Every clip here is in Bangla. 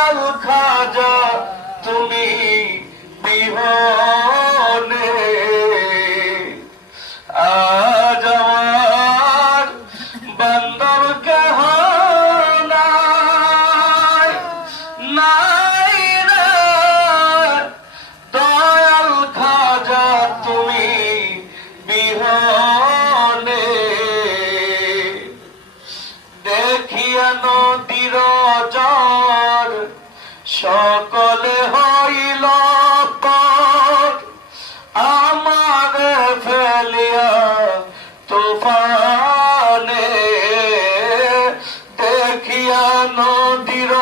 দয়াল খাজা তুমি বিহনে আজ আমার বান্দার কেহ নাই, নাই রে দয়াল খাজা তুমি বিহনে। দেখিয়া নদীর জ্বর সকলে হইল পর, আমার ফেলিয়া তুফানে। দেখিয়া নদীর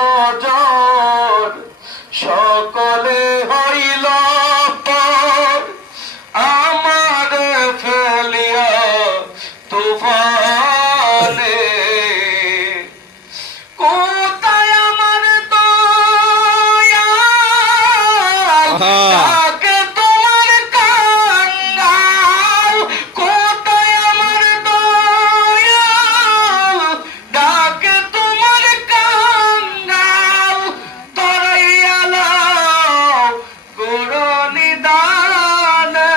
জ্বর সকলে হইল পর, আমার ফেলিয়া তুফানে। কোথায় আমার দয়াল ডাকে তোমার কাঙ্গাল, কোথায় আমার দয়াল ডাকে তোমার কাঙ্গাল। তরাইয়া লাও গুরু নিদানে